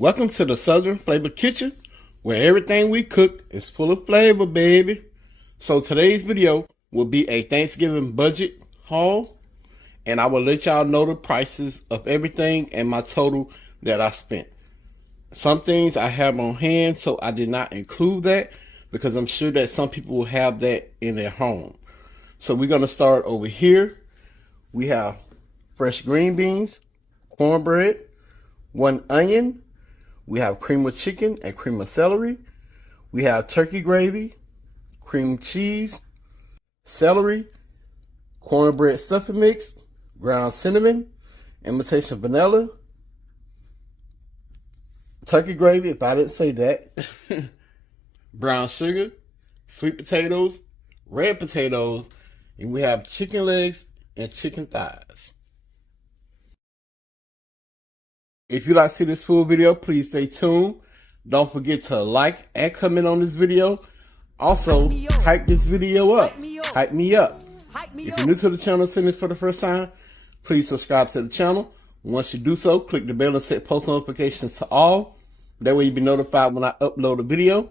Welcome to the Southern Flavor Kitchen, where everything we cook is full of flavor, baby. So today's video will be a Thanksgiving budget haul, and I will let y'all know the prices of everything and my total that I spent. Some things I have on hand, so I did not include that because I'm sure that some people will have that in their home. So we're going to start over here. We have fresh green beans, cornbread, 1 onion. We have cream of chicken and cream of celery. We have turkey gravy, cream cheese, celery, cornbread stuffing mix, ground cinnamon, imitation vanilla, turkey gravy, if I didn't say that, brown sugar, sweet potatoes, red potatoes, and we have chicken legs and chicken thighs. If you like to see this full video, please stay tuned. Don't forget to like and comment on this video. Also, hype this video up. Hype me up. If you're new to the channel, seeing this for the first time, please subscribe to the channel. Once you do so, click the bell and set post notifications to all. That way you'll be notified when I upload a video.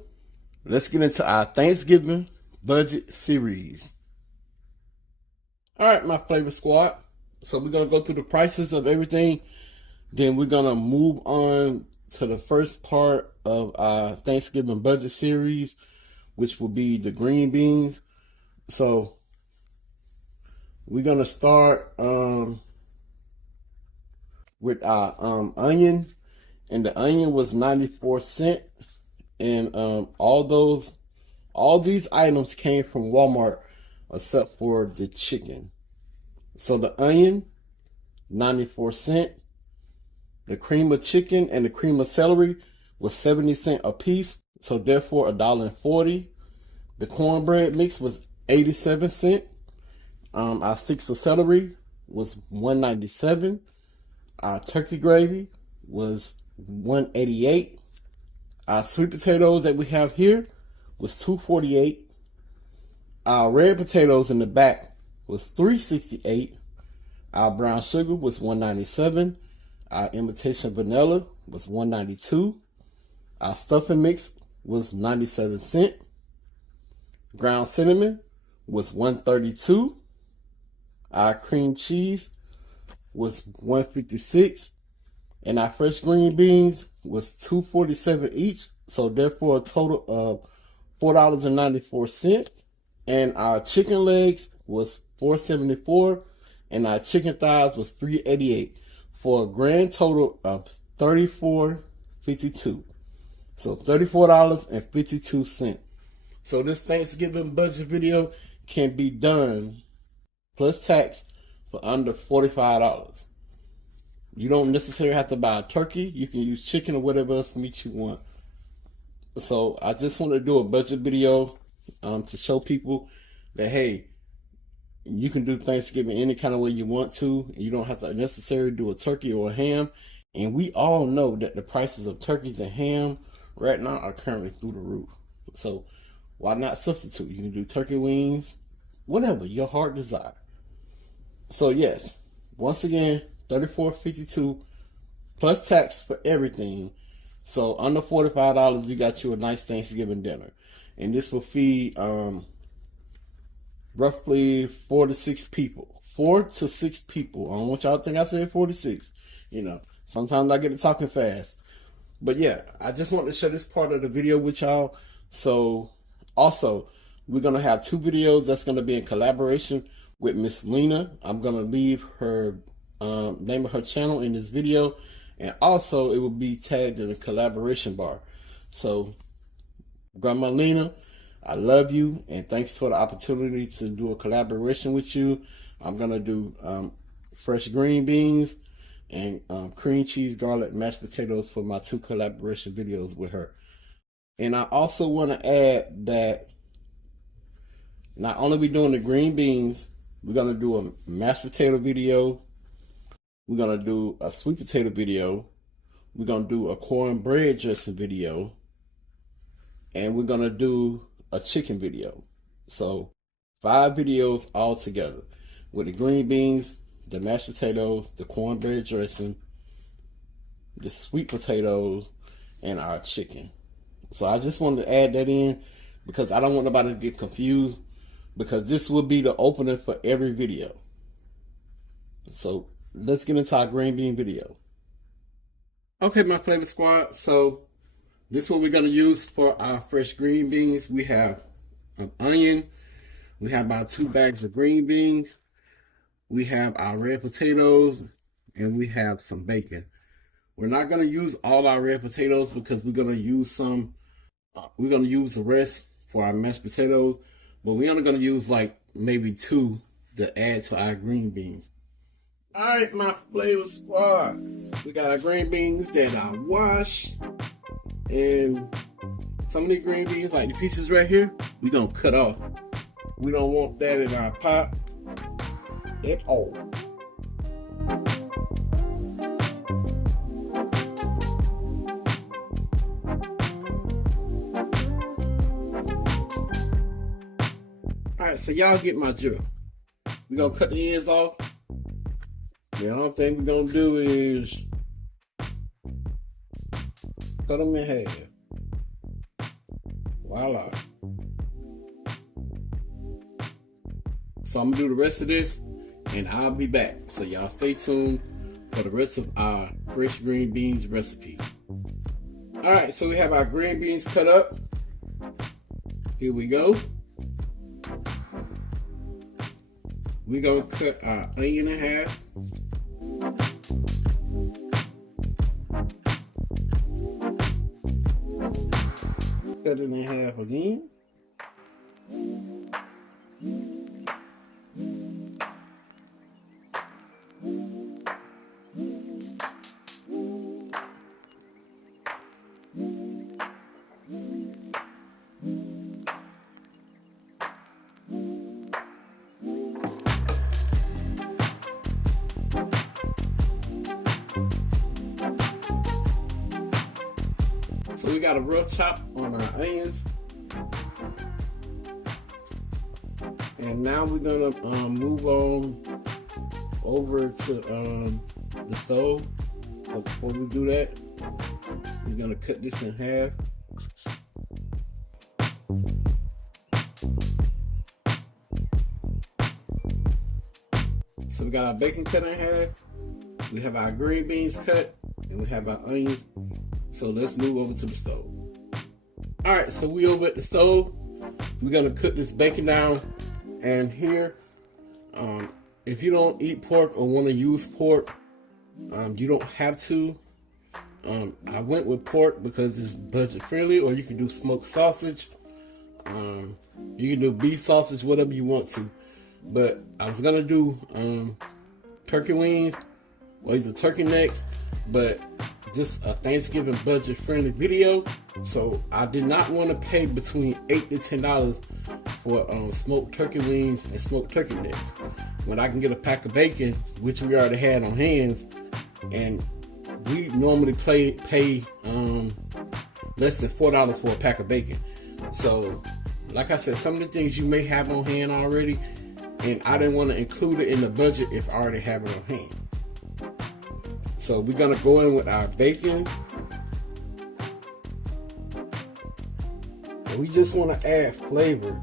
Let's get into our Thanksgiving budget series. Alright, my flavor squad. So we're going to go through the prices of everything. Then we're going to move on to the first part of our Thanksgiving budget series, which will be the green beans. So we're going to start with our onion. And the onion was 94 cents. And all these items came from Walmart except for the chicken. So the onion, 94 cents. The cream of chicken and the cream of celery was 70 cents a piece, so therefore $1.40. The cornbread mix was 87 cents. Our sticks of celery was $1.97. Our turkey gravy was $1.88. Our sweet potatoes that we have here was $2.48. Our red potatoes in the back was $3.68. Our brown sugar was $1.97. Our imitation vanilla was $1.92. Our stuffing mix was 97 cents. Ground cinnamon was $1.32. Our cream cheese was $1.56. And our fresh green beans was $2.47 each. So therefore a total of $4.94. And our chicken legs was $4.74. And our chicken thighs was $3.88. For a grand total of $34.52. So $34.52. So this Thanksgiving budget video can be done plus tax for under $45. You don't necessarily have to buy a turkey. You can use chicken or whatever else meat you want. So I just want to do a budget video to show people that, hey, you can do Thanksgiving any kind of way you want to. You don't have to necessarily do a turkey or a ham. And we all know that the prices of turkeys and ham right now are currently through the roof. So why not substitute? You can do turkey wings, whatever your heart desire. So yes, once again, $34.52 plus tax for everything. So under $45, you got you a nice Thanksgiving dinner. And this will feed roughly 4 to 6 people. 4 to 6 people. I don't want y'all to think I said 46. You know, sometimes I get to talking fast. But yeah, I just want to share this part of the video with y'all. So also, we're going to have 2 videos that's going to be in collaboration with Miss Lena. I'm going to leave her name of her channel in this video. And also, it will be tagged in the collaboration bar. So, Grandma Lena, I love you, and thanks for the opportunity to do a collaboration with you. I'm going to do fresh green beans and cream cheese, garlic, mashed potatoes for my 2 collaboration videos with her. And I also want to add that not only are we doing the green beans, we're going to do a mashed potato video. We're going to do a sweet potato video. We're going to do a cornbread dressing video. And we're going to do a chicken video. So 5 videos all together with the green beans, the mashed potatoes, the cornbread dressing, the sweet potatoes, and our chicken. So I just wanted to add that in because I don't want nobody to get confused, because this will be the opener for every video. So let's get into our green bean video. Okay, my flavor squad, so this is what we're going to use for our fresh green beans. We have an onion, we have about 2 bags of green beans, we have our red potatoes, and we have some bacon. We're not going to use all our red potatoes because we're going to use some, we're going to use the rest for our mashed potatoes, but we're only going to use like maybe 2 to add to our green beans. Alright, my flavor squad, we got our green beans that I washed, and some of the green beans, like the pieces right here, we're going to cut off. We don't want that in our pot at all. Alright, so y'all get my drill. We're going to cut the ends off. The only thing we're going to do is cut them in half. Voila. So I'm going to do the rest of this, and I'll be back. So y'all stay tuned for the rest of our fresh green beans recipe. Alright, so we have our green beans cut up. Here we go. We're going to cut our onion in half. Cut it in half again. So we got a rough chop on our onions. And now we're gonna move on over to the stove. But before we do that, we're gonna cut this in half. So we got our bacon cut in half. We have our green beans cut, and we have our onions. So let's move over to the stove. Alright, so we over at the stove. We're gonna cook this bacon down. And here, if you don't eat pork or want to use pork, you don't have to. I went with pork because it's budget friendly, or you can do smoked sausage. You can do beef sausage, whatever you want to. But I was gonna do turkey wings or either turkey necks, but just a Thanksgiving budget friendly video, so I did not want to pay between $8 to $10 for smoked turkey wings and smoked turkey necks when I can get a pack of bacon, which we already had on hands, and we normally pay less than $4 for a pack of bacon. So like I said, some of the things you may have on hand already, and I didn't want to include it in the budget if I already have it on hand. So we're gonna go in with our bacon. And we just want to add flavor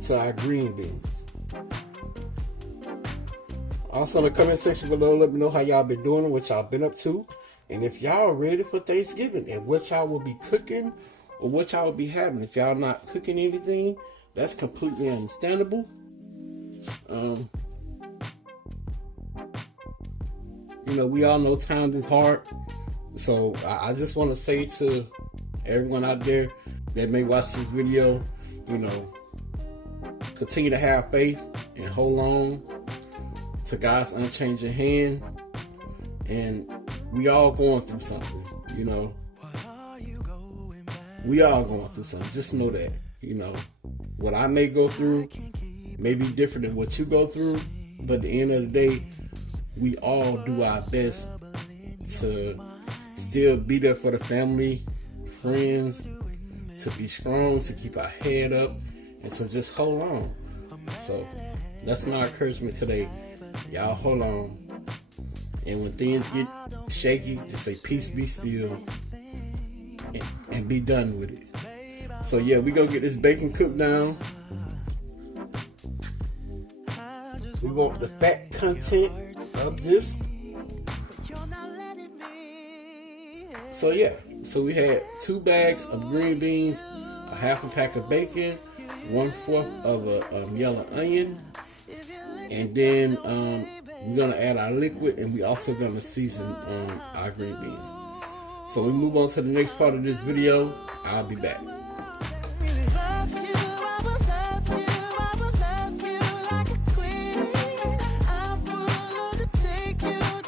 to our green beans. Also in the comment section below, let me know how y'all been doing and what y'all been up to. And if y'all ready for Thanksgiving and what y'all will be cooking or what y'all will be having. If y'all not cooking anything, that's completely understandable. You know, we all know times is hard. So I just want to say to everyone out there that may watch this video, you know, continue to have faith and hold on to God's unchanging hand. And we all going through something, you know. We all going through something. Just know that, you know, what I may go through may be different than what you go through. But at the end of the day, we all do our best to still be there for the family, friends, to be strong, to keep our head up, and to just hold on. So that's my encouragement today. Y'all hold on. And when things get shaky, just say, peace be still. and be done with it. So yeah, we gonna get this bacon cooked down. We want the fat content of this. So yeah, so we had 2 bags of green beans, a half a pack of bacon, 1/4 of a yellow onion, and then we're gonna add our liquid, and we also gonna season our green beans. So we move on to the next part of this video. I'll be back.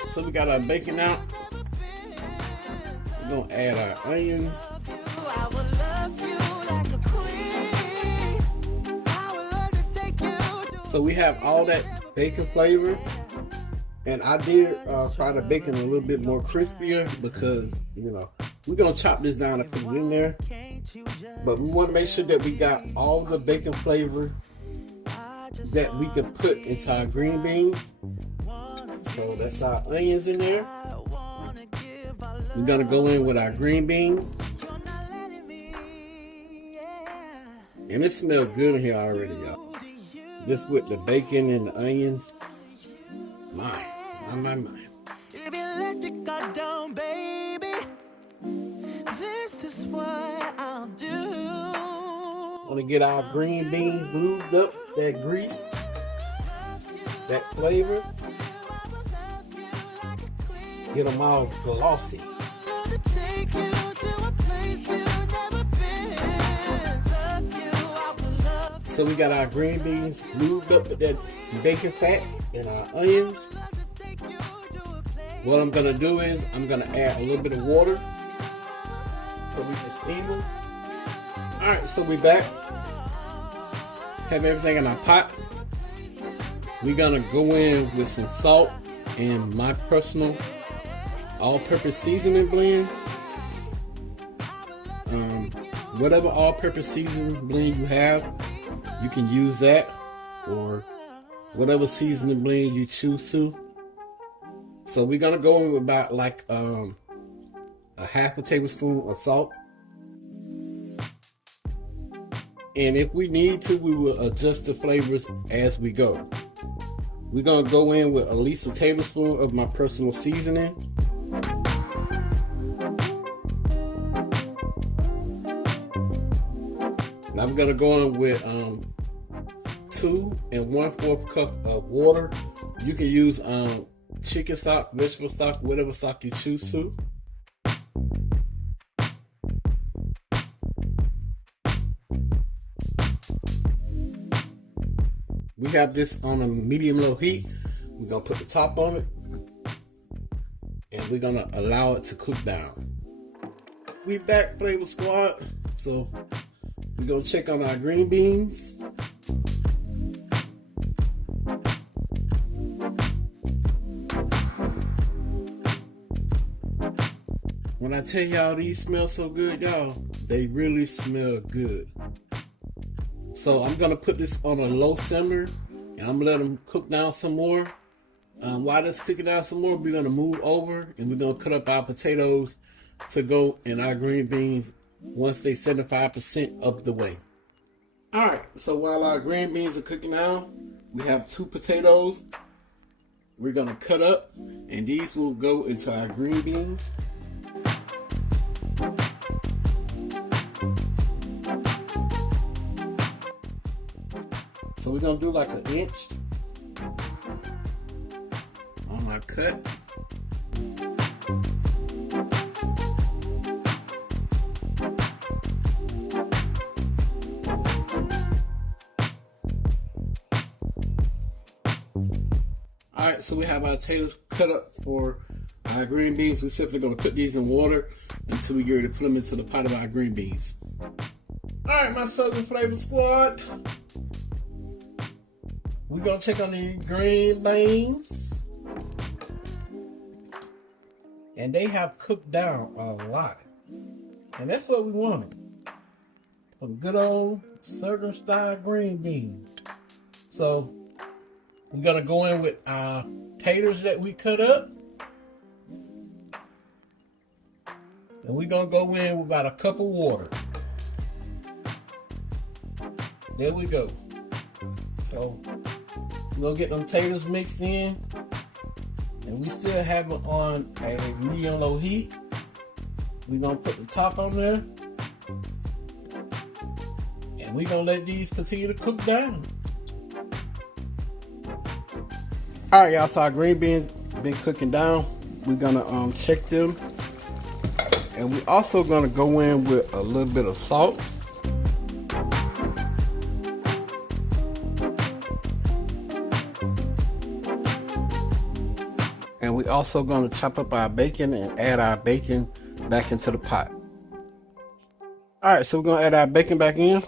So we got our bacon out. We're gonna add our onions. So we have all that bacon flavor, and I did fry the bacon a little bit more crispier because, you know, we're gonna chop this down and put it in there, but we want to make sure that we got all the bacon flavor that we can put into our green beans. So that's our onions in there. We're gonna go in with our green beans, and it smells good in here already, y'all. Just with the bacon and the onions. My. If you let your guard down, baby, this is what I'll do. Want to get our green beans lubed up, that grease, that flavor. Get them all glossy. So we got our green beans lubed up with that bacon fat and our onions. What I'm gonna do is I'm gonna add a little bit of water so we can steam them. Alright, so we back. Have everything in our pot. We're gonna go in with some salt and my personal all-purpose seasoning blend. Whatever all-purpose seasoning blend you have, you can use that, or whatever seasoning blend you choose to. So we're gonna go in with about like a half a tablespoon of salt, and if we need to, we will adjust the flavors as we go. We're gonna go in with at least a tablespoon of my personal seasoning. Now I'm gonna go in with 2 1/4 cup of water. You can use chicken stock, vegetable stock, whatever stock you choose to. We have this on a medium-low heat. We're gonna put the top on it, and we're gonna allow it to cook down. We back, Flavor Squad. So we're gonna check on our green beans. When I tell y'all these smell so good, y'all, they really smell good. So I'm gonna put this on a low simmer, and I'm gonna let them cook down some more. While this cooking down some more, we're gonna move over and we're gonna cut up our potatoes to go in our green beans once they 75% of the way. Alright, so while our green beans are cooking down, we have 2 potatoes we're gonna cut up, and these will go into our green beans. So we're gonna do like an inch on my cut. Alright, so we have our potatoes cut up for our green beans. We're simply going to put these in water until we get ready to put them into the pot of our green beans. Alright, my Southern Flavor Squad. We're going to check on the green beans. And they have cooked down a lot. And that's what we wanted. Some good old Southern style green beans. So we're gonna go in with our taters that we cut up. And we're gonna go in with about a cup of water. There we go. So we're gonna get them taters mixed in. And we still have it on a medium low heat. We're gonna put the top on there. And we're gonna let these continue to cook down. Alright y'all, so our green beans been cooking down. We're gonna check them. And we're also gonna go in with a little bit of salt. And we also gonna chop up our bacon and add our bacon back into the pot. Alright, so we're gonna add our bacon back in.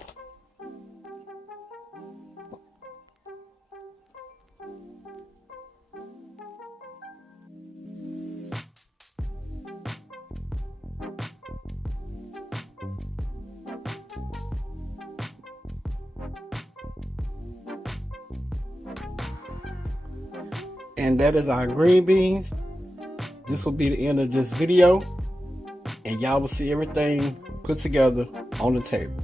And that is our green beans. This will be the end of this video. And y'all will see everything put together on the table.